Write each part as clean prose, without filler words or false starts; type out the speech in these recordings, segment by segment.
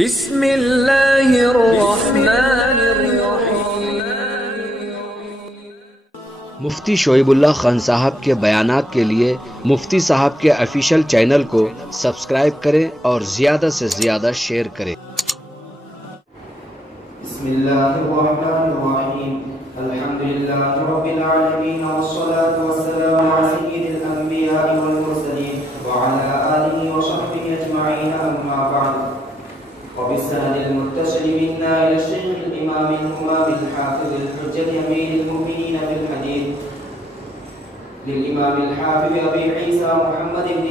بسم اللہ الرحمن الرحیم۔ مفتی شعیب اللہ خان صاحب کے بیانات کے لیے مفتی صاحب کے آفیشیل چینل کو سبسکرائب کریں اور زیادہ سے زیادہ شیئر کریں۔ بسم اللہ الرحمن الرحیم۔ الحمدللہ رب العالمین والصلاة والسلام علی سید الانبیاء والمرسلین وعلى آلہ وصحبہ اجمعین، اما بعد۔ وبالسند المتصل منا إلى الشيخ الإمام الإمام الحافظ الحجة أمير المؤمنين في الحديث للإمام الحافظ أبي عيسى محمد بن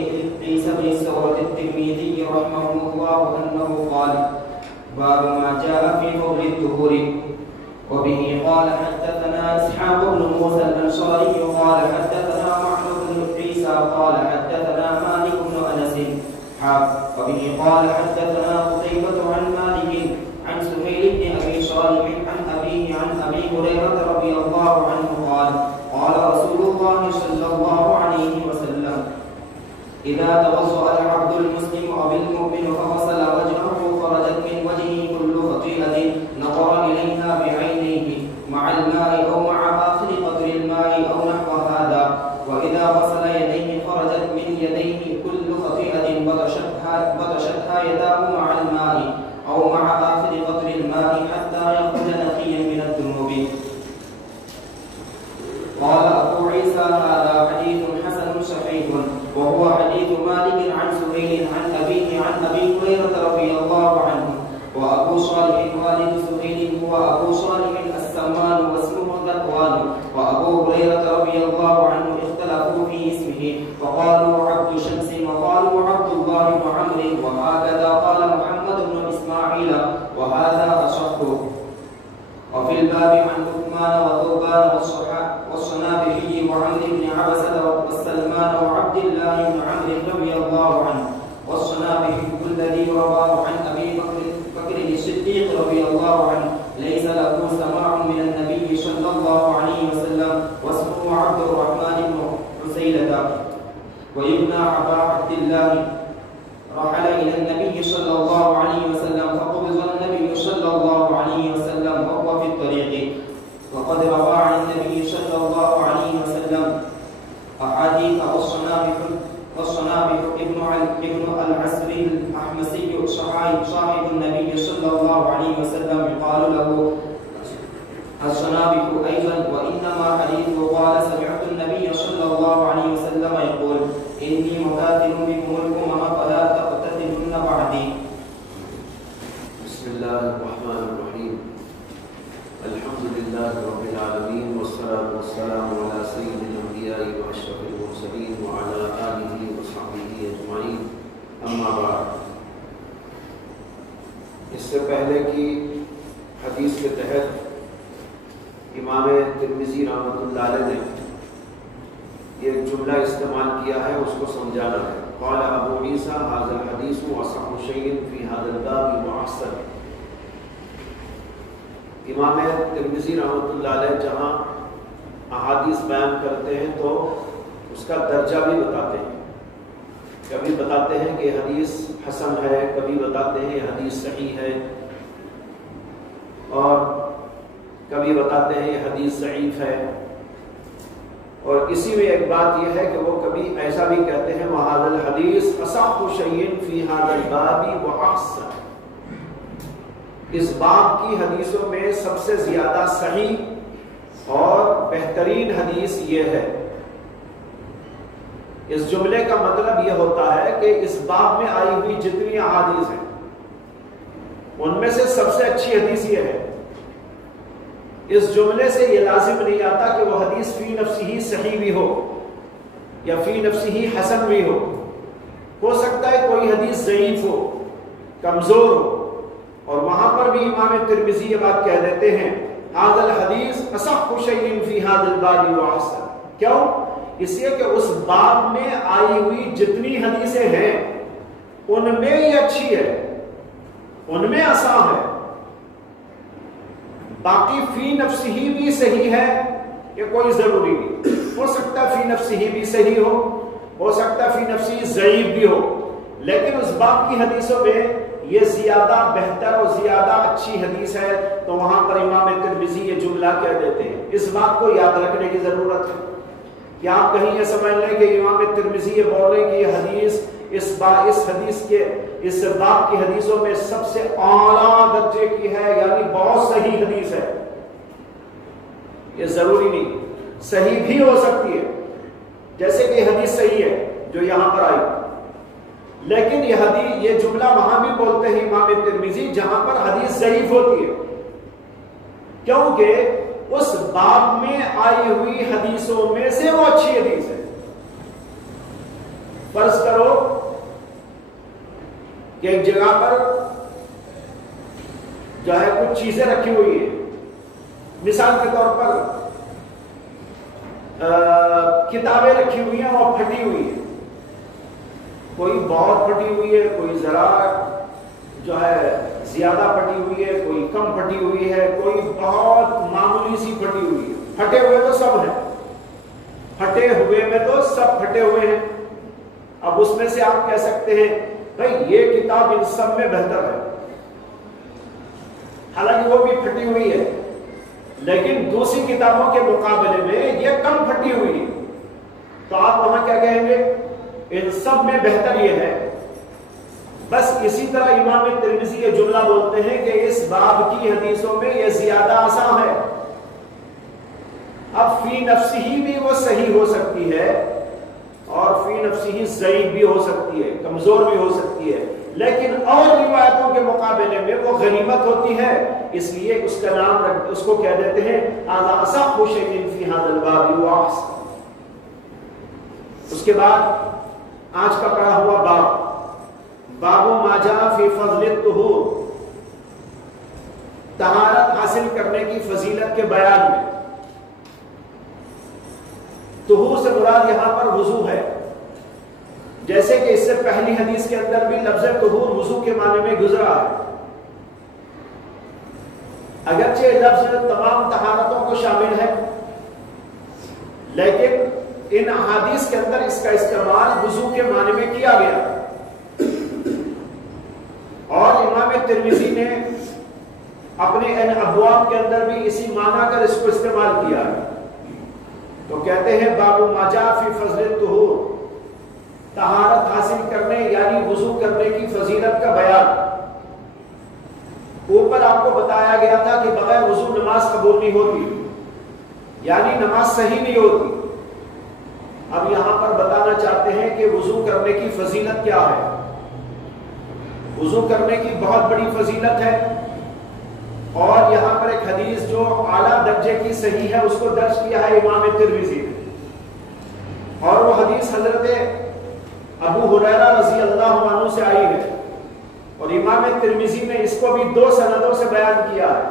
عيسى بن الثورة الترمذي رحمه الله أنه قال: باب ما جاء في فضل الدهور. وبه قال حدثنا إسحاق بن موسى الأنصاري قال حدثنا محمد بن عيسى قال حدثنا مالك بن أنس وبه قال حدثنا قتيبة عن مالك عن سهيل بن أبي صالح عن أبيه عن أبي هريرة رضي الله عنه قال: قال رسول الله صلى الله عليه وسلم: إذا توضأ العبد المسلم أو المؤمن فغسل وجهه خرجت من وجهه كل خطيئة نظر إليها بعينيه مع الماء أو مع آخر قطر الماء أو نحو هذا، وإذا غسل يديه خرجت من يديه كل خطيئة بطشتها يداه مع الماء أو مع آخر قطر الماء حتى يخرج نقيا من الذنوب. قال أبو عيسى: هذا حديث حسن صحيح، وهو حديث مالك عن سهيل عن أبيه عن أبي هريرة رضي الله عنه. وأبو صالح والد سهيل هو أبو صالح السمان واسمه ذكوان، وأبو هريرة رضي الله عنه اختلفوا في اسمه وقالوا عبد شمس وقالوا عبد الله بن عمرو، وهكذا قال محمد بن إسماعيل وهذا أصح. وفي الباب عن عثمان وثوبان والصنابحي وعمرو بن عبسة والسلمان وعبد الله بن عمرو رضي الله عنه. والصنابحي الذي رواه عن أبي بكر الصديق رضي الله عنه ليس له سماع من النبي صلى الله عليه وسلم، واسمه عبد الرحمن بن حسيلة، وابن أبا عبد الله رحل إلى النبي صلى الله عليه وسلم فقبض النبي صلى الله عليه وسلم وهو في الطريق، وقد روى عن النبي صلى الله عليه وسلم أحاديث. والصنابح ابن العسري الأحمسي صاحب النبي صلى الله عليه وسلم يقال له الصنابح أيضا، وإنما حديثه قال: سمعت النبي صلى الله عليه وسلم يقول: إني مكاثر بكم الأمم فلا تقتتلن بعدي. بسم الله الرحمن الرحيم. الحمد لله رب العالمين، والصلاة والسلام على سيد الأنبياء وأشرف المرسلين وعلى آله وصحبه أجمعين، أما بعد. اس سے پہلے کی حدیث کے تحت امام ترمذی رحمۃ اللہ علیہ نے یہ جملہ استعمال کیا ہے، اس کو سمجھانا ہے۔ قال ابو عیسیٰ هذا الحدیث اصح شیء فی هذا الباب واحسن۔ امام ترمذی رحمۃ اللہ علیہ جہاں احادیث بیان کرتے ہیں تو اس کا درجہ بھی بتاتے ہیں، کبھی بتاتے ہیں کہ حدیث حسن ہے، کبھی بتاتے ہیں یہ حدیث صحیح ہے، اور کبھی بتاتے ہیں یہ حدیث ضعیف ہے۔ اور اسی میں ایک بات یہ ہے کہ وہ کبھی ایسا بھی کہتے ہیں وَهَذَا الْحَدِيثُ أَصَحُّ شَيْءٍ فِي هَذَا الْبَابِ وَأَحْسَنُ، اس باب کی حدیثوں میں سب سے زیادہ صحیح اور بہترین حدیث یہ ہے۔ اس جملے کا مطلب یہ ہوتا ہے کہ اس باب میں آئی ہوئی جتنی احادیث ہیں ان میں سے سب سے اچھی حدیث یہ ہے۔ اس جملے سے یہ لازم نہیں آتا کہ وہ حدیث فی نفسہ صحیح بھی ہو یا فی نفسہ حسن بھی ہو سکتا ہے کوئی حدیث ضعیف ہو، کمزور ہو، اور وہاں پر بھی امام ترمذی یہ بات کہہ دیتے ہیں ھذا الحدیث اصح شیء فی ھذا الباب واحسن۔ کیوں؟ اس لیے کہ اس باب میں آئی ہوئی جتنی حدیثیں ہیں ان میں یہ اچھی ہے، ان میں آسان ہے۔ باقی فی نفسہ بھی صحیح ہے یہ کوئی ضروری نہیں، ہو سکتا ہے فی نفسہ بھی صحیح ہو سکتا ہے فی نفسہ ضعیف بھی ہو، لیکن اس باب کی حدیثوں میں یہ زیادہ بہتر اور زیادہ اچھی حدیث ہے، تو وہاں پر امام ترمذی یہ جملہ کہہ دیتے ہیں۔ اس بات کو یاد رکھنے کی ضرورت ہے کہ آپ کہیں یہ سمجھ لیں کہ امام ترمذی یہ بول رہے ہیں کہ یہ حدیث اس باب کی حدیثوں میں سب سے اعلیٰ درجے کی ہے، یعنی بہت صحیح حدیث ہے۔ یہ ضروری نہیں، صحیح بھی ہو سکتی ہے، جیسے کہ حدیث صحیح ہے جو یہاں پر آئی، لیکن یہ جملہ وہاں بھی بولتے ہیں امام ترمذی جہاں پر حدیث ضعیف ہوتی ہے، کیونکہ اس باب میں آئی ہوئی حدیثوں میں سے وہ اچھی حدیث ہے۔ فرض کرو کہ ایک جگہ پر جو ہے کچھ چیزیں رکھی ہوئی ہیں، مثال کے طور پر کتابیں رکھی ہوئی ہیں اور پھٹی ہوئی ہیں، کوئی بہت پھٹی ہوئی ہے، کوئی ذرا جو ہے زیادہ پھٹی ہوئی ہے، کوئی کم پھٹی ہوئی ہے، کوئی بہت معمولی سی پھٹی ہوئی ہے۔ پھٹے ہوئے تو سب ہیں، پھٹے ہوئے میں تو سب پھٹے ہوئے ہیں۔ اب اس میں سے آپ کہہ سکتے ہیں بھائی یہ کتاب ان سب میں بہتر ہے، حالانکہ وہ بھی پھٹی ہوئی ہے، لیکن دوسری کتابوں کے مقابلے میں یہ کم پھٹی ہوئی ہے، تو آپ وہاں کیا کہیں گے؟ ان سب میں بہتر یہ ہے۔ بس اسی طرح امام ترمذی یہ جملہ بولتے ہیں کہ اس باب کی حدیثوں میں یہ زیادہ آسان ہے۔ اب فی نفسہ بھی وہ صحیح ہو سکتی ہے اور فی نفسہ ضعیف بھی ہو سکتی ہے، کمزور بھی ہو سکتی ہے، لیکن اور روایتوں کے مقابلے میں وہ غنیمت ہوتی ہے، اس لیے اس کا نام اس کو کہہ دیتے ہیں اصح شیء فی ھذا الباب واحسن۔ اس کے بعد آج کا پڑھا ہوا باب ما جاء فی فضل الطہور، طہارت حاصل کرنے کی فضیلت کے بیان میں۔ طہور سے مراد یہاں پر وضو ہے، جیسے کہ اس سے پہلی حدیث کے اندر بھی لفظ طہور وضو کے معنی میں گزرا ہے۔ اگرچہ لفظ تمام طہارتوں کو شامل ہے، لیکن ان احادیث کے اندر اس کا استعمال وضو کے معنی میں کیا گیا، اور امام ترمذی نے اپنے ان ابواب کے اندر بھی اسی معنی کر اس کو استعمال کیا ہے۔ تو کہتے ہیں باب ما جاء فی فضل الطہور، طہارت حاصل کرنے یعنی وضو کرنے کی فضیلت کا بیان۔ اوپر آپ کو بتایا گیا تھا کہ بغیر وضو نماز قبول نہیں ہوتی، یعنی نماز صحیح نہیں ہوتی۔ اب یہاں پر بتانا چاہتے ہیں کہ وضو کرنے کی فضیلت کیا ہے۔ وضو کرنے کی بہت بڑی فضیلت ہے، اور یہاں پر ایک حدیث جو اعلیٰ درجے کی صحیح ہے اس کو درج کیا ہے امام ترمذی نے، اور وہ حدیث حضرت ابو ہریرہ رضی اللہ عنہ سے آئی ہے، اور امام ترمذی نے اس کو بھی 2 سندوں سے بیان کیا ہے۔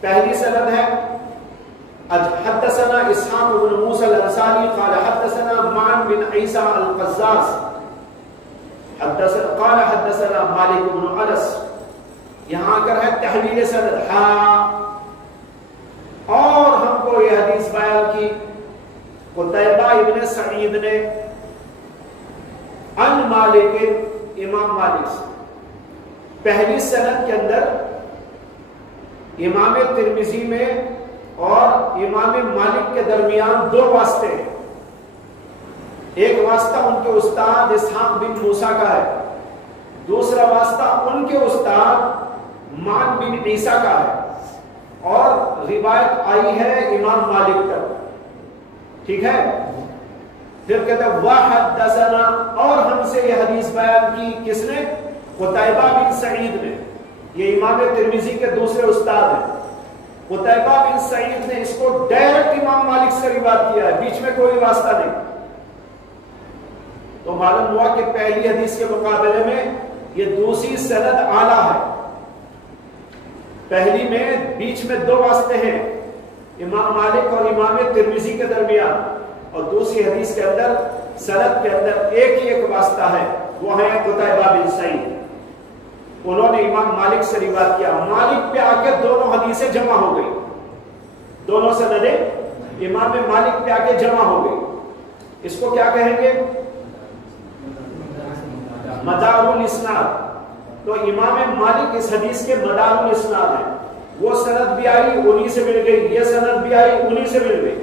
پہلی سند ہے حدثنا اسحاق بن موسى الانصاری قال حدثنا معن بن عیسى القزاز قال حدثنا مالک بن انس، یہاں کر ہے تحویل سند اور ہم کو یہ حدیث بیان کی قتیبہ ابن سعید نے ان مالک، امام مالک سے۔ پہلی سند کے اندر امام ترمذی میں اور امام مالک کے درمیان 2 واسطے ہیں۔ ایک واسطہ ان کے استاد اسحاق بن موسیٰ کا ہے، دوسرا واسطہ ان کے استاد معن بن عیسیٰ کا ہے، اور روایت آئی ہے امام مالک تک، ٹھیک ہے۔ پھر کہتا ہے وحدثنا، اور ہم سے یہ حدیث بیان کی کس نے؟ قتیبہ بن سعید نے، یہ امام ترمذی کے دوسرے استاد ہیں۔ قتیبہ بن سعید نے اس کو ڈائریکٹ امام مالک سے روایت کیا ہے، بیچ میں کوئی واسطہ نہیں۔ تو معلوم ہوا کہ پہلی حدیث کے مقابلے میں یہ دوسری سند اعلیٰ ہے۔ پہلی میں بیچ میں 2 واسطے ہیں، امام مالک اور امام ترمذی کے درمیان، اور دوسری حدیث کے اندر سند کے اندر ایک ہی ایک واسطہ ہے، وہ ہے قتیبہ بن سعید۔ انہوں نے امام مالک سے روایت کیا، مالک پہ آ کے دونوں حدیثیں جمع ہو گئی، دونوں سندیں امام مالک پہ آ کے جمع ہو گئی۔ اس کو کیا کہیں گے؟ مدار الاسناد، تو امام مالک اس حدیث کے مدار الاسناد ہیں. وہ سند بھی آئی انہی سے مل گئی, یہ سند بھی آئی انہی سے مل گئی.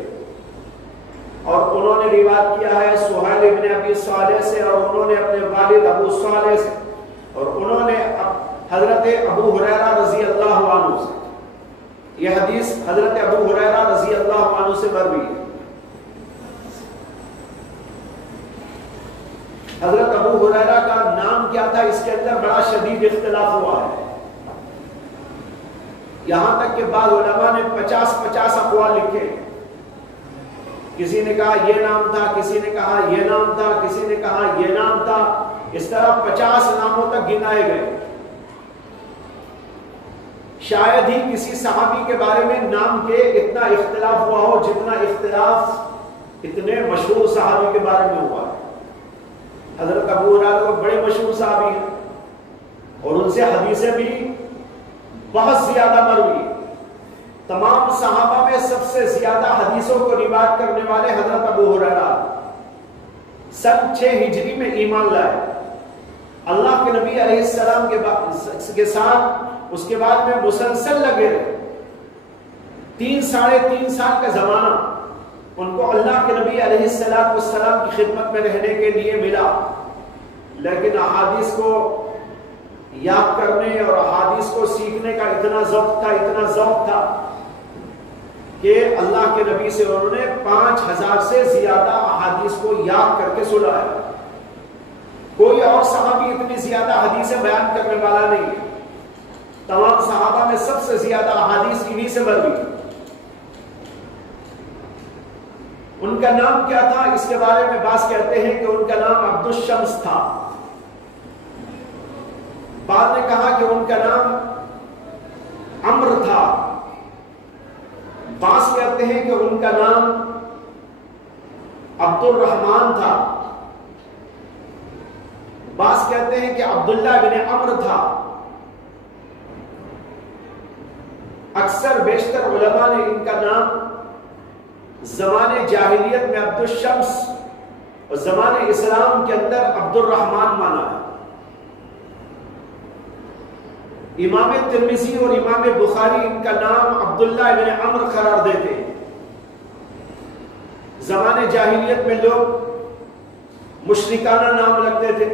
اور انہوں نے روایت کیا ہے سہیل ابن ابی صالح سے, اور انہوں نے اپنے والد ابو صالح سے, اور انہوں نے حضرت ابو ہریرہ رضی اللہ عنہ سے. یہ حدیث حضرت ابو ہریرہ رضی اللہ عنہ سے مروی ہے. حضرت ابو ہریرہ کا نام کیا تھا, اس کے اندر بڑا شدید اختلاف ہوا ہے. یہاں تک کہ بعض علماء نے 50 اقوال لکھے. کسی نے کہا یہ نام تھا, کسی نے کہا یہ نام تھا, کسی نے کہا یہ نام تھا. اس طرح 50 ناموں تک گنائے گئے. شاید ہی کسی صحابی کے بارے میں نام کے اتنا اختلاف ہوا ہو جتنا اختلاف اتنے مشہور صحابی کے بارے میں ہوا ہے. حضرت ابو ہریرہ بڑے مشہور صحابی ہیں اور ان سے حدیثیں بھی بہت زیادہ مروی. تمام صحابہ میں سب سے زیادہ حدیثوں کو روایت کرنے والے حضرت ابو ہریرہ. سن 6 ہجری میں ایمان لائے. اللہ کے نبی علیہ السلام کے ساتھ اس کے بعد میں مسلسل لگے رہے. 3 ساڑھے 3 سال کا زمانہ ان کو اللہ کے نبی علیہ السلام کی خدمت میں رہنے کے لیے ملا. لیکن احادیث کو یاد کرنے اور احادیث کو سیکھنے کا اتنا ذوق تھا کہ اللہ کے نبی سے انہوں نے 5000 سے زیادہ احادیث کو یاد کر کے سنایا. کوئی اور صحابی اتنی زیادہ حدیثیں بیان کرنے والا نہیں ہے. تمام صحابہ میں سب سے زیادہ احادیث انہی سے مروی. ان کا نام کیا تھا, اس کے بارے میں بعض کہتے ہیں کہ ان کا نام عبد الشمس تھا. بعد نے کہا کہ ان کا نام عمرو تھا. بعض کہتے ہیں کہ ان کا نام عبد الرحمن تھا. بعض کہتے ہیں کہ عبداللہ بن عمرو تھا. اکثر بیشتر علماء نے ان کا نام زمانے جاہلیت میں عبد الشمس اور زمانے اسلام کے اندر عبد الرحمن مانا ہے. امام ترمذی اور امام بخاری ان کا نام عبداللہ بن عمرو قرار دیتے ہیں. زمانے جاہلیت میں لوگ مشرکانہ نام رکھتے تھے.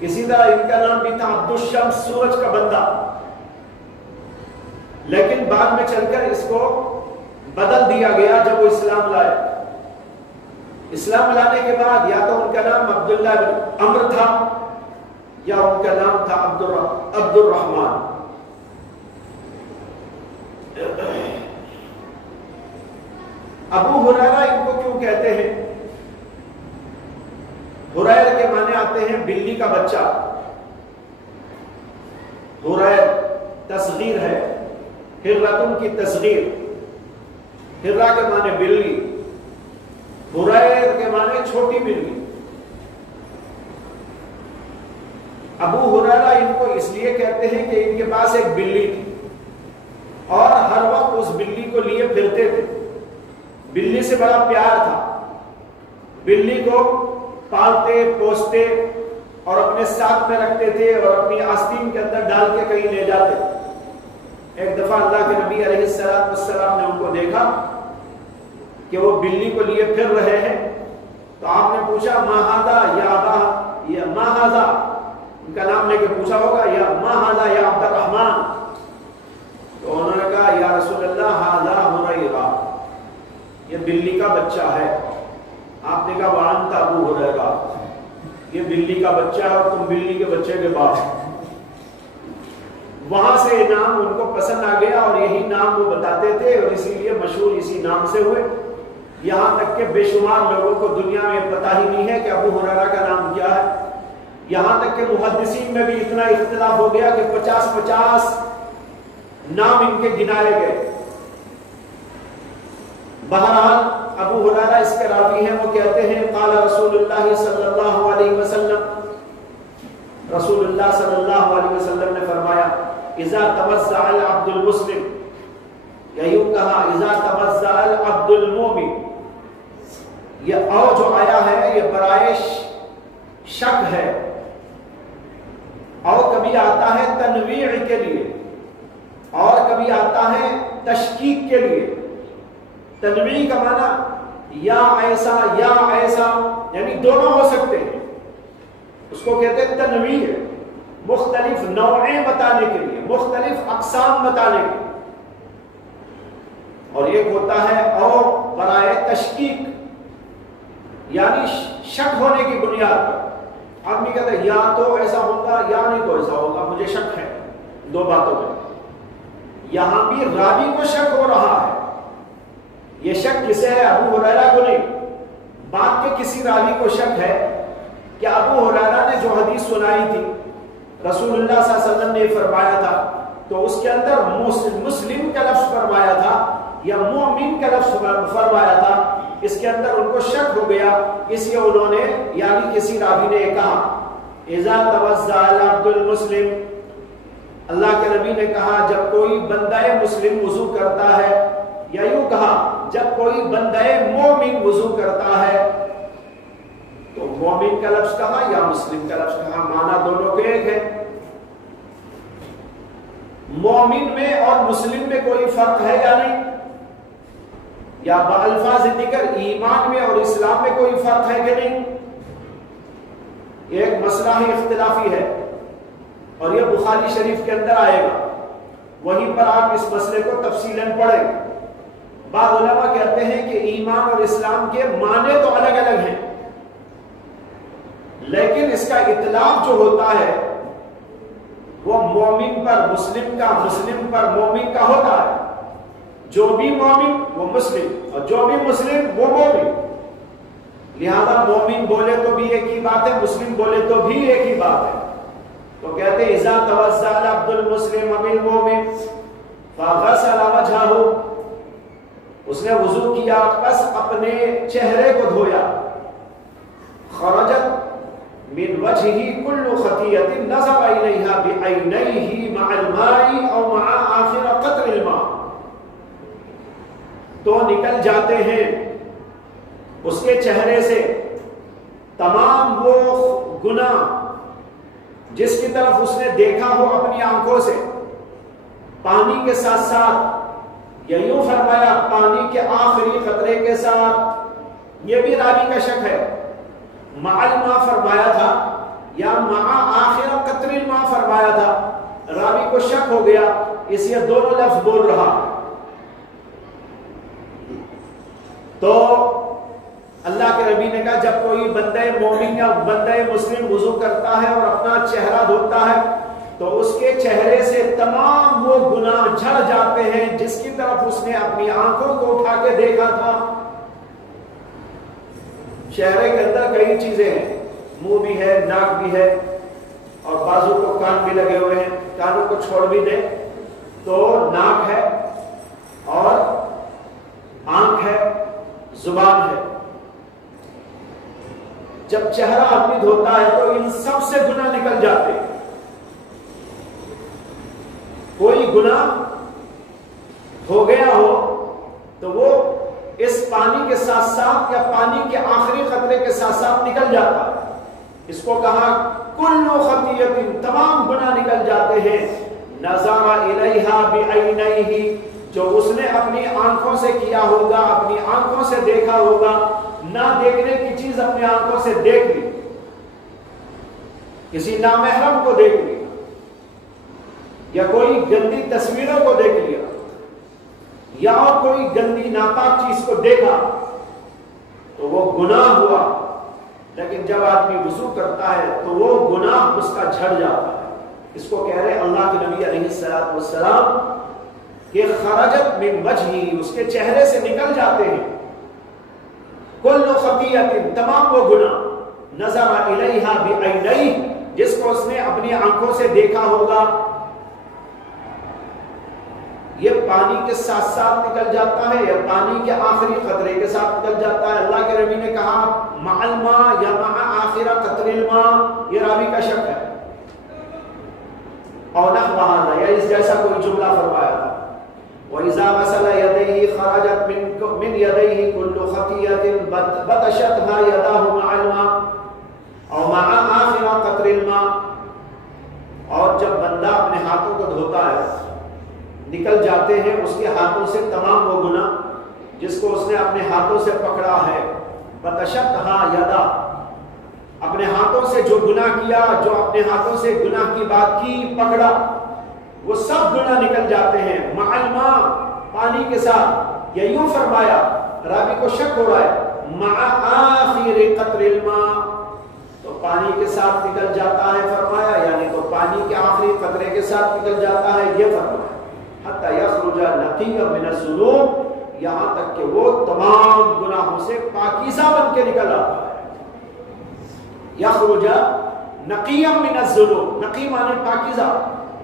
اسی طرح ان کا نام بھی تھا عبد الشمس, سورج کا بندہ. لیکن بعد میں چل کر اس کو بدل دیا گیا جب وہ اسلام لائے. اسلام لانے کے بعد یا تو ان کا نام عبداللہ بن عمرو تھا یا ان کا نام تھا عبد الرحمن. ابو ہریرہ ان کو کیوں کہتے ہیں؟ ہریر کے معنی آتے ہیں بلی کا بچہ. ہریر تصغیر ہے, ہرۃ کی تصغیر. ہرہ کے معنی بلی, ہریر کے معنی چھوٹی بلی. ابو ہریرہ ان کو اس لیے کہتے ہیں کہ ان کے پاس ایک بلی تھی اور ہر وقت اس بلی کو لیے پھرتے تھے. بلی سے بڑا پیار تھا. بلی کو پالتے پوستے اور اپنے ساتھ میں رکھتے تھے اور اپنی آستین کے اندر ڈال کے کہیں لے جاتے. ایک دفعہ اللہ کے نبی علیہ السلام نے ان کو دیکھا کہ وہ بلی کو لیے پھر رہے ہیں, تو آپ نے پوچھا ما ھذا یا ابا, یا ما ھذا, ان کا نام لے کے پوچھا ہوگا, یا ما ھذا یا عبد الرحمن. تو انہوں نے کہا یا رسول اللہ ھذا ہریرہ, یہ بلی کا بچہ ہے. آپ نے کہا وانت ابو ہریرہ, یہ بلی کا بچہ ہے اور تم بلی کے بچے کے باپ. وہاں سے نام ان کو پسند آ گیا اور یہی نام وہ بتاتے تھے اور اسی لیے مشہور اسی نام سے ہوئے. یہاں تک کہ بے شمار لوگوں کو دنیا میں پتہ ہی نہیں ہے کہ ابو ہریرہ کا نام کیا ہے. یہاں تک کہ محدثین میں بھی اتنا اختلاف ہو گیا کہ 50 نام ان کے گنائے گئے. بہرحال ابو ہریرہ اس کے راوی ہیں. وہ کہتے ہیں قال رسول اللہ صلی اللہ علیہ وسلم, رسول اللہ صلی اللہ علیہ وسلم نے فرمایا اذا توزع العبد المسلم, یا یوں کہا اذا توزع العبد المؤمن. یہ او جو آیا ہے یہ برائے شک ہے. اور کبھی آتا ہے تنویع کے لیے اور کبھی آتا ہے تشکیک کے لیے۔ تنویع کا معنی یا ایسا یعنی دونوں ہو سکتے ہیں، اس کو کہتے ہیں تنویع، مختلف نوعیں بتانے کے لیے، مختلف اقسام بتانے کے لیے۔ اور ایک ہوتا ہے اور برائے تشکیک، یعنی شک ہونے کی بنیاد پر آدمی کہتا ہے یا تو ایسا ہوگا یا نہیں تو ایسا ہوگا، مجھے شک ہے دو باتوں میں۔ یہاں بھی راوی کو شک ہو رہا ہے، یہ شک کسے ہے؟ ابو ہریرہ کو نہیں، بات کے کسی راوی کو شک ہے کہ ابو ہریرہ نے جو حدیث سنائی تھی رسول اللہ صلی اللہ علیہ وسلم نے فرمایا تھا، تو اس کے اندر مسلم کا لفظ فرمایا تھا یا مومن کا لفظ فرمایا تھا، اس کے اندر ان کو شک ہو گیا، اس لیے انہوں نے یعنی کسی راوی نے کہا اذا توضأ العبد المسلم، اللہ کے نبی نے کہا جب کوئی بندہ مسلم وضو کرتا ہے، یا یوں کہا جب کوئی بندہ مومن وضو کرتا ہے، تو مومن کا لفظ کہا یا مسلم کا لفظ کہا، معنی دونوں کے ایک ہے۔ مومن میں اور مسلم میں کوئی فرق ہے یا نہیں؟ یا بالفاظ دیگر ایمان میں اور اسلام میں کوئی فرق ہے کہ نہیں؟ یہ ایک مسئلہ ہی اختلافی ہے اور یہ بخاری شریف کے اندر آئے گا، وہیں پر آپ اس مسئلے کو تفصیلاً پڑھیں۔ بعض علماء کہتے ہیں کہ ایمان اور اسلام کے معنی تو الگ الگ ہیں، لیکن اس کا اطلاق جو ہوتا ہے وہ مومن پر مسلم کا، مسلم پر مومن کا ہوتا ہے۔ جو بھی مومن وہ مسلم اور جو بھی مسلم وہ مومن، لہذا مومن بولے تو بھی ایک ہی بات ہے، مسلم بولے تو بھی ایک ہی بات ہے۔ تو کہتے ہیں اذا توضأ العبد المسلم بالمؤمن فغسل وجهه، اس نے وضو کیا بس اپنے چہرے کو دھویا، خرجت من وجهه كل خطيئة نظر إليها بعينيه مع الماء أو مع آخر قطر الماء، تو نکل جاتے ہیں اس کے چہرے سے تمام وہ گناہ جس کی طرف اس نے دیکھا ہو اپنی آنکھوں سے، پانی کے ساتھ ساتھ، یا یوں فرمایا پانی کے آخری قطرے کے ساتھ، یہ بھی راوی کا شک ہے، مع الماء فرمایا تھا یا مع آخر قطر الماء فرمایا تھا، راوی کو شک ہو گیا، اس لیے دونوں لفظ بول رہا۔ تو اللہ کے نبی نے کہا جب کوئی بندہ مومن یا بندہ مسلم وضو کرتا ہے اور اپنا چہرہ دھوتا ہے تو اس کے چہرے سے تمام وہ گناہ جھڑ جاتے ہیں جس کی طرف اس نے اپنی آنکھوں کو اٹھا کے دیکھا تھا۔ چہرے کے اندر کئی چیزیں ہیں، منہ بھی ہے، ناک بھی ہے، اور بازو کو کان بھی لگے ہوئے ہیں، کانوں کو چھوڑ بھی دیں تو ناک ہے اور آنکھ ہے، زبان ہے۔ جب چہرہ آدمی دھوتا ہے تو ان سب سے گناہ نکل جاتے ہیں۔ کوئی گناہ ہو گیا ہو تو وہ اس پانی کے ساتھ ساتھ یا پانی کے آخری قطرے کے ساتھ ساتھ نکل جاتا ہے۔ اس کو کہا کل خطیۃ، تمام گناہ نکل جاتے ہیں، نظر الیہا بعینیہ، جو اس نے اپنی آنکھوں سے کیا ہوگا، اپنی آنکھوں سے دیکھا ہوگا، نہ دیکھنے کی چیز اپنی آنکھوں سے دیکھ لی، کسی نامحرم کو دیکھ لی یا کوئی گندی تصویروں کو دیکھ لیا یا اور کوئی گندی ناپاک چیز کو دیکھا تو وہ گناہ ہوا۔ لیکن جب آدمی وضو کرتا ہے تو وہ گناہ اس کا جھڑ جاتا ہے۔ اس کو کہہ رہے اللہ کے نبی علیہ الصلوۃ والسلام کہ خرجت من وجہی، اس کے چہرے سے نکل جاتے ہیں، کل خطیۃ، تمام وہ گناہ، نظر الیہا بعینیہ، جس کو اس نے اپنی آنکھوں سے دیکھا ہوگا۔ یہ پانی کے ساتھ ساتھ نکل جاتا ہے یا پانی کے آخری قطرے کے ساتھ نکل جاتا ہے؟ اللہ کے نبی نے کہا مع الماء یا مع آخر قطر الماء، یہ راوی کا شک ہے۔ اور نحو ھذا، یا اس جیسا کوئی جملہ فرمایا تھا، وَإِذَا غَسَلَ يَدَيْهِ خَرَجَتْ مِنْ يَدَيْهِ كُلُّ خَطِيئَةٍ بَطَشَتْهَا يَدَاهُ مَعَ الْمَاءِ أَوْ مَعَ آخِرِ قَطْرِ الْمَاءِ، اور جب بندہ اپنے ہاتھوں کو دھوتا ہے نکل جاتے ہیں اس کے ہاتھوں سے تمام وہ گناہ جس کو اس نے اپنے ہاتھوں سے پکڑا ہے، بتشتہا یدا، اپنے ہاتھوں سے جو گناہ کیا، جو اپنے ہاتھوں سے گناہ کی بات کی، پکڑا، وہ سب گناہ نکل جاتے ہیں، مع الماء، پانی کے ساتھ، یا یوں فرمایا، راوی کو شک ہو رہا ہے، مع آخر قطر الماء، تو پانی کے ساتھ نکل جاتا ہے فرمایا، یعنی تو پانی کے آخری قطرے کے ساتھ نکل جاتا ہے، یہ فرمایا، حتی یخرج نقیا من الذنوب، یہاں تک کہ وہ تمام گناہوں سے پاکیزہ بن کے نکل آتا ہے، یخرج نقیا من الذنوب، نقی معنی پاکیزہ،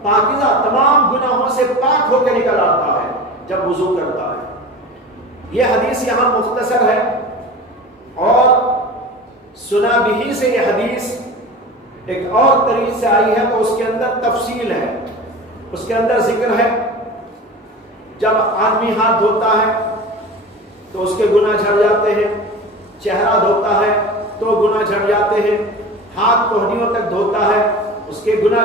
پاکیزہ تمام گناہوں سے پاک ہو کے نکل آتا ہے جب وضو کرتا ہے۔ یہ حدیث یہاں مختصر ہے، اور سنا بھی سے یہ حدیث ایک اور طریق سے آئی ہے تو اس کے اندر تفصیل ہے، اس کے اندر ذکر ہے، جب آدمی ہاتھ دھوتا ہے تو اس کے گناہ جھڑ جاتے ہیں، چہرہ دھوتا ہے تو گناہ جھڑ جاتے ہیں، ہاتھ کوہنیوں تک دھوتا ہے اس کے گناہ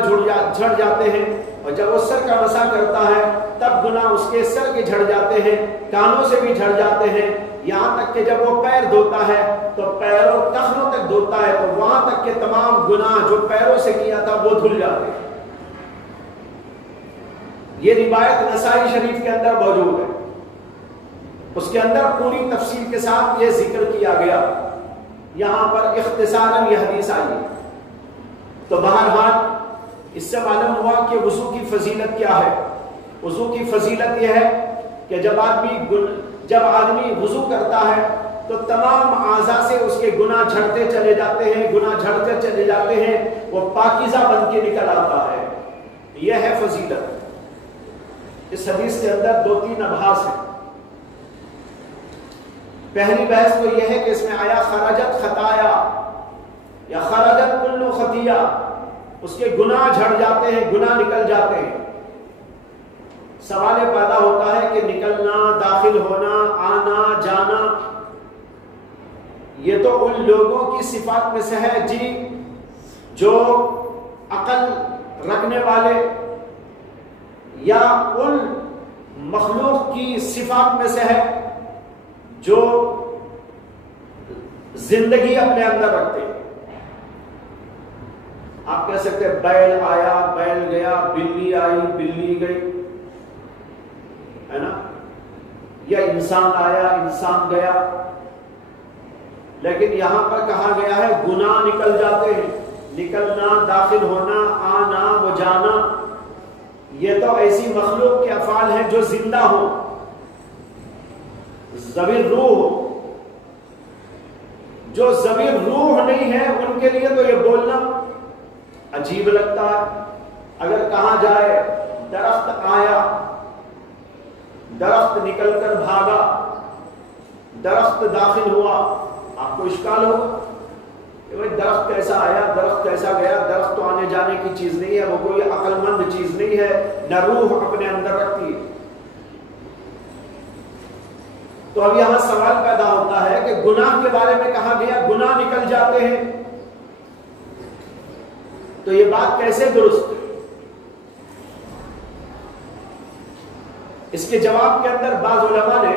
جھڑ جاتے ہیں، اور جب وہ سر کا مسح کرتا ہے تب گناہ اس کے سر کے جھڑ جاتے ہیں، کانوں سے بھی جھڑ جاتے ہیں، یہاں تک کہ جب وہ پیر دھوتا ہے تو پیروں ٹخنوں تک دھوتا ہے تو وہاں تک کہ تمام گناہ جو پیروں سے کیا تھا وہ دھل جاتے ہیں۔ یہ روایت نسائی شریف کے اندر موجود ہے، اس کے اندر پوری تفصیل کے ساتھ یہ ذکر کیا گیا، یہاں پر اختصاراً یہ حدیث آئی۔ تو بہرحال اس سے معلوم ہوا کہ وضو کی فضیلت کیا ہے۔ وضو کی فضیلت یہ ہے کہ جب آدمی وضو کرتا ہے تو تمام اعضاء سے اس کے گناہ جھڑتے چلے جاتے ہیں، گناہ جھڑتے چلے جاتے ہیں، وہ پاکیزہ بن کے نکل آتا ہے، یہ ہے فضیلت۔ اس حدیث کے اندر 2-3 ابحاث ہیں۔ پہلی بحث تو یہ ہے کہ اس میں آیا خرجت خطایا یا خرجت کل خطیہ، اس کے گناہ جھڑ جاتے ہیں، گناہ نکل جاتے ہیں۔ سوال پیدا ہوتا ہے کہ نکلنا، داخل ہونا، آنا جانا، یہ تو ان لوگوں کی صفات میں سے ہے جی جو عقل رکھنے والے، یا ان مخلوق کی صفات میں سے ہے جو زندگی اپنے اندر رکھتے ہیں۔ آپ کہہ سکتے ہیں بیل آیا، بیل گیا، بلی آئی، بلی گئی، ہے نا، یا انسان آیا، انسان گیا، لیکن یہاں پر کہا گیا ہے گناہ نکل جاتے ہیں، نکلنا، داخل ہونا، آنا، وہ جانا، یہ تو ایسی مخلوق کے افعال ہیں جو زندہ ہو، ذوی روح ہو۔ جو ذوی روح نہیں ہے ان کے لیے تو یہ بولنا عجیب لگتا ہے۔ اگر کہا جائے درخت آیا، درخت نکل کر بھاگا، درخت داخل ہوا، آپ کو اشکال ہوگا کہ بھائی درخت کیسا آیا، درخت کیسا گیا، درخت تو آنے جانے کی چیز نہیں ہے، وہ کوئی عقل مند چیز نہیں ہے، نہ روح اپنے اندر رکھتی ہے۔ تو اب یہاں سوال پیدا ہوتا ہے کہ گناہ کے بارے میں کہا گیا گناہ نکل جاتے ہیں، تو یہ بات کیسے درست ہے؟ اس کے جواب کے اندر بعض علماء نے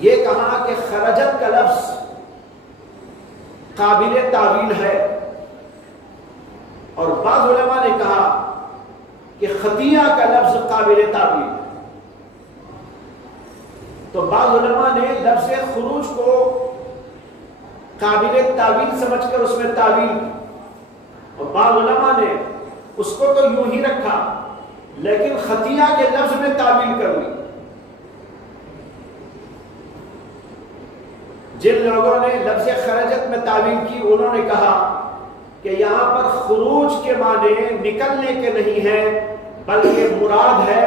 یہ کہا کہ خرجت کا لفظ قابل تعویل ہے، اور بعض علماء نے کہا کہ خطیہ کا لفظ قابل تعویل ہے۔ تو بعض علماء نے لفظ خروج کو قابل تعویل سمجھ کر اس میں تعویل کی، اور بعض علماء نے اس کو تو یوں ہی رکھا لیکن خطیہ کے لفظ میں تعویل کر لی۔ جن لوگوں نے لفظ خرجت میں تعویل کی انہوں نے کہا کہ یہاں پر خروج کے معنی نکلنے کے نہیں ہے، بلکہ مراد ہے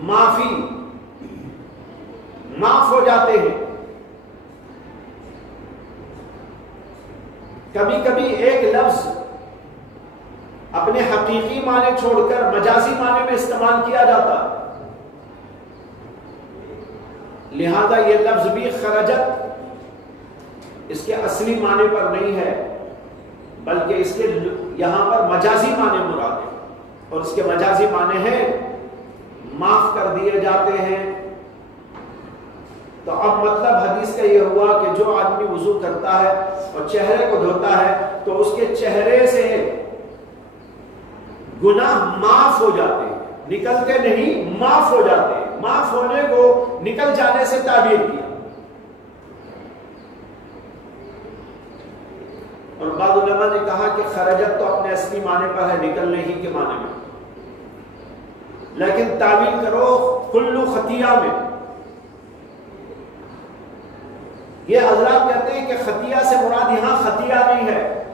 معافی، معاف ہو جاتے ہیں۔ کبھی کبھی ایک لفظ اپنے حقیقی معنی چھوڑ کر مجازی معنی میں استعمال کیا جاتا ہے، لہذا یہ لفظ بھی خرجت اس کے اصلی معنی پر نہیں ہے، بلکہ اس کے یہاں پر مجازی معنی مراد ہے، اور اس کے مجازی معنی ہیں معاف کر دیے جاتے ہیں۔ تو اب مطلب حدیث کا یہ ہوا کہ جو آدمی وضو کرتا ہے اور چہرے کو دھوتا ہے تو اس کے چہرے سے گناہ معاف ہو جاتے ہیں، نکلتے نہیں، معاف ہو جاتے ہیں۔ معاف ہونے کو نکل جانے سے تعبیر کیا، اور بعض علماء نے کہا کہ خرجت تو اپنے اصلی معنی پر ہے، نکلنے ہی کے معنی میں، لیکن تعبیر کرو کل خطیہ میں۔ یہ حضرات کہتے ہیں کہ خطیہ سے مراد یہاں خطیہ نہیں ہے،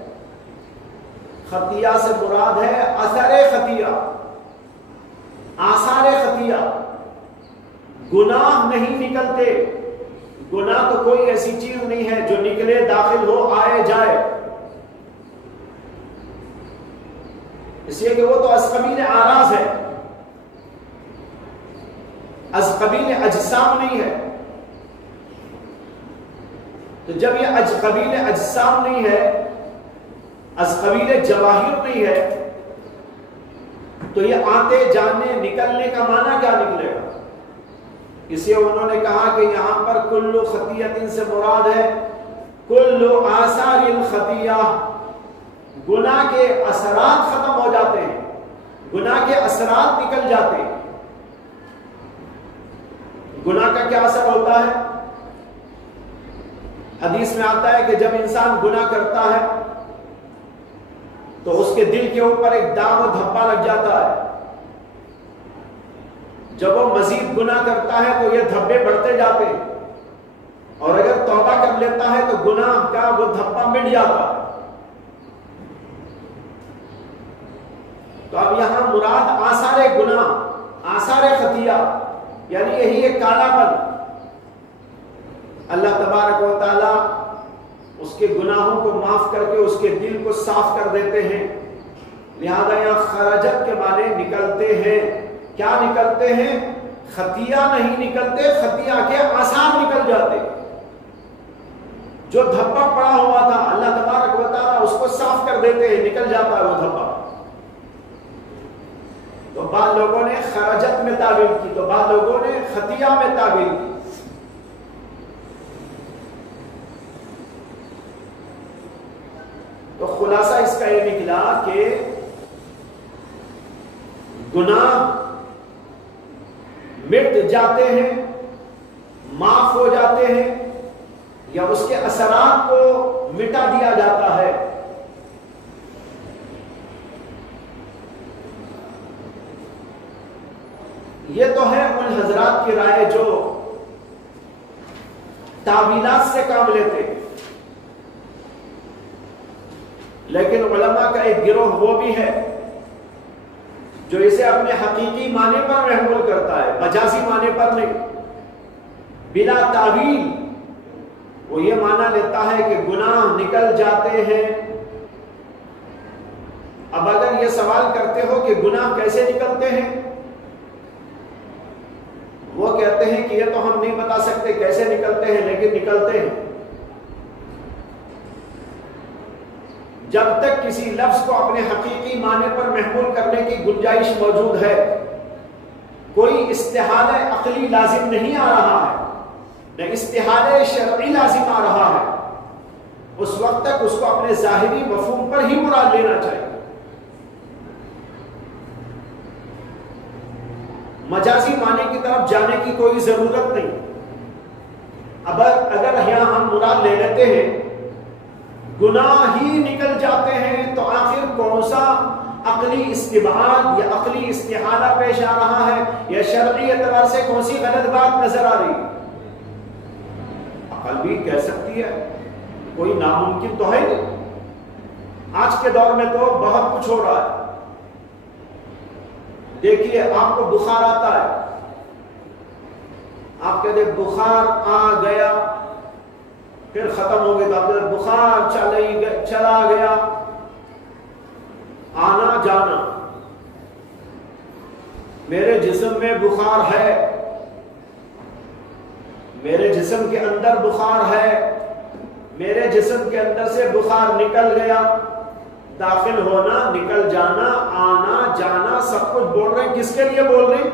خطیہ سے مراد ہے اثر خطیہ، آثار خطیہ۔ گناہ نہیں نکلتے، گناہ تو کوئی ایسی چیز نہیں ہے جو نکلے، داخل ہو، آئے جائے، اس لیے کہ وہ تو از قبیل اعراض ہے، از قبیل اجسام نہیں ہے۔ تو جب یہ از قبیل اجسام نہیں ہے، از قبیل جواہر نہیں ہے، تو یہ آتے جانے نکلنے کا معنی کیا نکلے گا؟ اس لیے انہوں نے کہا کہ یہاں پر کل خطیۃ سے مراد ہے کل آثار الخطیہ، گناہ کے اثرات ختم ہو جاتے ہیں، گناہ کے اثرات نکل جاتے ہیں۔ گناہ کا کیا اثر ہوتا ہے؟ حدیث میں آتا ہے کہ جب انسان گناہ کرتا ہے تو اس کے دل کے اوپر ایک داغ و دھبا لگ جاتا ہے، جب وہ مزید گناہ کرتا ہے تو یہ دھبے بڑھتے جاتے ہیں، اور اگر توبہ کر لیتا ہے تو گناہ کا وہ دھبا مٹ جاتا ہے۔ تو اب یہاں مراد آثار گناہ، آثار خطیہ، یعنی یہی ایک کالا پن۔ اللہ تبارک و تعالی اس کے گناہوں کو معاف کر کے اس کے دل کو صاف کر دیتے ہیں، لہذا یہاں خرجت کے معنی نکلتے ہیں۔ کیا نکلتے ہیں؟ خطیہ نہیں نکلتے، خطیہ کے آثار نکل جاتے۔ جو دھبا پڑا ہوا تھا اللہ تبارک و تعالی اس کو صاف کر دیتے ہیں، نکل جاتا ہے وہ دھبا۔ تو بعض لوگوں نے خرجت میں تعبیر کی، تو بعض لوگوں نے خطیہ میں تعبیر کی۔ تو خلاصہ اس کا یہ نکلا کہ گناہ مٹ جاتے ہیں، معاف ہو جاتے ہیں، یا اس کے اثرات کو مٹا دیا جاتا ہے۔ یہ تو ہے ان حضرات کی رائے جو تعبیرات سے کام لیتے ہیں، لیکن علماء کا ایک گروہ وہ بھی ہے جو اسے اپنے حقیقی معنی پر محمول کرتا ہے، مجازی معنی پر نہیں، بلا تعویل۔ وہ یہ معنی لیتا ہے کہ گناہ نکل جاتے ہیں۔ اب اگر یہ سوال کرتے ہو کہ گناہ کیسے نکلتے ہیں، وہ کہتے ہیں کہ یہ تو ہم نہیں بتا سکتے کیسے نکلتے ہیں، لیکن نکلتے ہیں۔ جب تک کسی لفظ کو اپنے حقیقی معنی پر محمول کرنے کی گنجائش موجود ہے، کوئی استحالہ عقلی لازم نہیں آ رہا ہے، نہ استحالہ شرعی لازم آ رہا ہے، اس وقت تک اس کو اپنے ظاہری مفہوم پر ہی مراد لینا چاہیے۔ مجازی معنی کی طرف جانے کی کوئی ضرورت نہیں۔ اب اگر یہاں ہم مراد لے لیتے ہیں گناہ ہی نکل جاتے ہیں، تو آخر کون سا عقلی استبعاد یا عقلی استحالہ پیش آ رہا ہے، یا شرعی اعتبار سے کون سی غلط بات نظر آ رہی ہے؟ عقل بھی کہہ سکتی ہے، کوئی ناممکن تو ہے نہیں۔ آج کے دور میں تو بہت کچھ ہو رہا ہے۔ دیکھیے آپ کو بخار آتا ہے، آپ کہتے ہیں بخار آ گیا، پھر ختم ہو گیا، تو آپ کہتے ہیں بخار چلا گیا، آنا جانا۔ میرے جسم میں بخار ہے، میرے جسم کے اندر بخار ہے، میرے جسم کے اندر سے بخار نکل گیا، داخل ہونا، نکل جانا، آنا جانا سب کچھ بول رہے ہیں، کس کے لیے بول رہے ہیں؟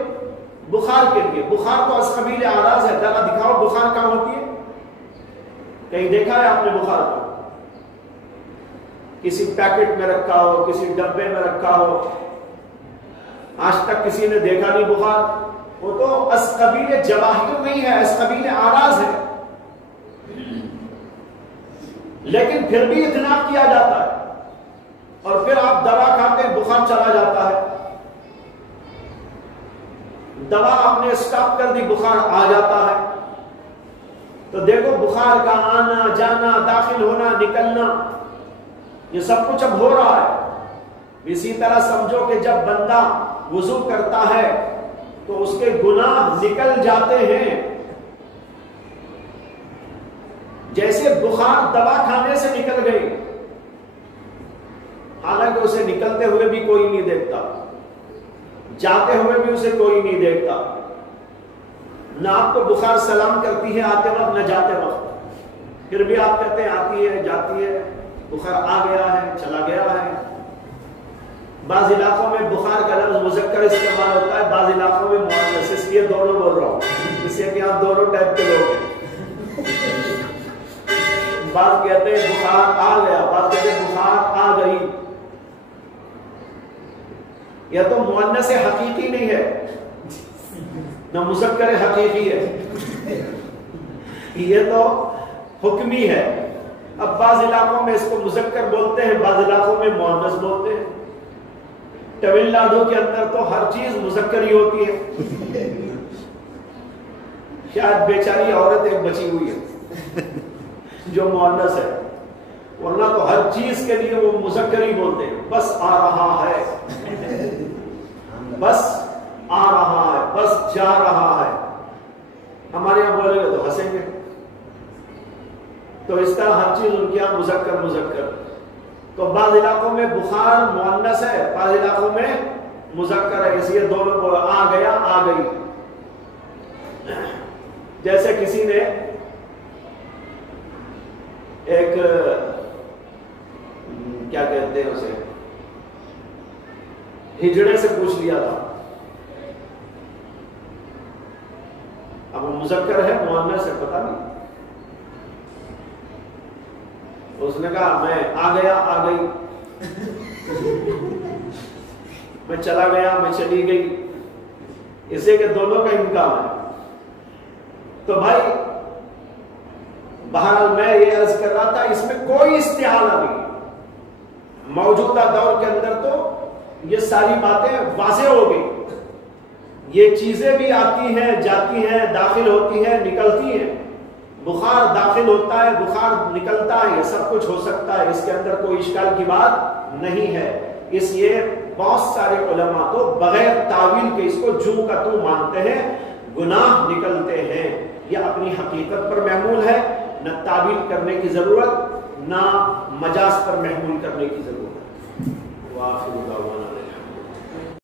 بخار کے لیے۔ بخار تو از قبیل اعراض ہے، ذرا دکھاؤ بخار کہاں ہوتی ہے؟ کہیں دیکھا ہے آپ نے بخار کو؟ کسی پیکٹ میں رکھا ہو، کسی ڈبے میں رکھا ہو، آج تک کسی نے دیکھا نہیں بخار؟ وہ تو از قبیل جواہر نہیں ہے، از قبیل اعراض ہے، لیکن پھر بھی اتنا کیا جاتا ہے، اور پھر آپ دوا کھاتے ہیں بخار چلا جاتا ہے، دوا آپ نے اسٹاپ کر دی بخار آ جاتا ہے۔ تو دیکھو بخار کا آنا جانا، داخل ہونا نکلنا، یہ سب کچھ اب ہو رہا ہے۔ اسی طرح سمجھو کہ جب بندہ وضو کرتا ہے تو اس کے گناہ نکل جاتے ہیں، جیسے بخار دوا کھانے سے نکل گئی، حالانکہ اسے نکلتے ہوئے بھی کوئی نہیں دیکھتا، جاتے ہوئے بھی اسے کوئی نہیں دیکھتا، نہ آپ کو بخار سلام کرتی ہے آتے وقت نہ جاتے وقت، پھر بھی آپ کہتے ہیں آتی ہے جاتی ہے، بخار آ گیا ہے چلا گیا ہے۔ بعض علاقوں میں بخار کا لفظ مذکر استعمال ہوتا ہے، بعض علاقوں میں مؤنث، اس لیے دونوں بول رہا ہوں، اس لیے کہ آپ دونوں ٹائپ کے لوگ ہیں۔ بعض کہتے ہیں بخار آ گیا، بعض کہتے ہیں بخار آ گئی۔ یہ تو مؤنث حقیقی نہیں ہے، نہ مذکر حقیقی ہے، یہ تو حکمی ہے۔ اب بعض علاقوں میں اس کو مذکر بولتے ہیں، بعض علاقوں میں مؤنث بولتے ہیں۔ تمل ناڈو کے اندر تو ہر چیز مذکر ہی ہوتی ہے، شاید بیچاری عورت ایک بچی ہوئی ہے جو مؤنث ہے، ورنہ تو ہر چیز کے لیے وہ مذکر ہی بولتے ہیں۔ بس آ رہا ہے، بس آ رہا ہے، بس جا رہا ہے۔ ہمارے یہاں بولے گے تو ہنسیں گے۔ تو اس طرح ہر چیز ان کے یہاں مذکر مذکر۔ تو بعض علاقوں میں بخار مؤنث ہے، بعض علاقوں میں مذکر ہے، اس لیے دونوں آ گیا آ گئی۔ جیسے کسی نے ایک کیا کہتے ہیں اسے، ہجڑے سے پوچھ لیا تھا، اب وہ مذکر ہے مؤنث ہے پتہ نہیں، اس نے کہا میں آ گیا آ گئی، میں چلا گیا میں چلی گئی، اسے کہ دونوں کا امکان ہے۔ تو بھائی بہرحال میں یہ عرض کر رہا تھا، اس میں کوئی استحالہ نہیں، موجودہ دور کے اندر تو یہ ساری باتیں واضح ہو گئی، یہ چیزیں بھی آتی ہیں جاتی ہیں، داخل ہوتی ہیں نکلتی ہیں، بخار داخل ہوتا ہے بخار نکلتا ہے، یہ سب کچھ ہو سکتا ہے، اس کے اندر کوئی اشکال کی بات نہیں ہے۔ اس لیے بہت سارے علماء تو بغیر تعویل کے اس کو جو کا تو مانتے ہیں، گناہ نکلتے ہیں، یہ اپنی حقیقت پر محمول ہے، نہ تعویل کرنے کی ضرورت نہ مجاز پر محمول کرنے کی ضرورت۔ وآخر دعوانا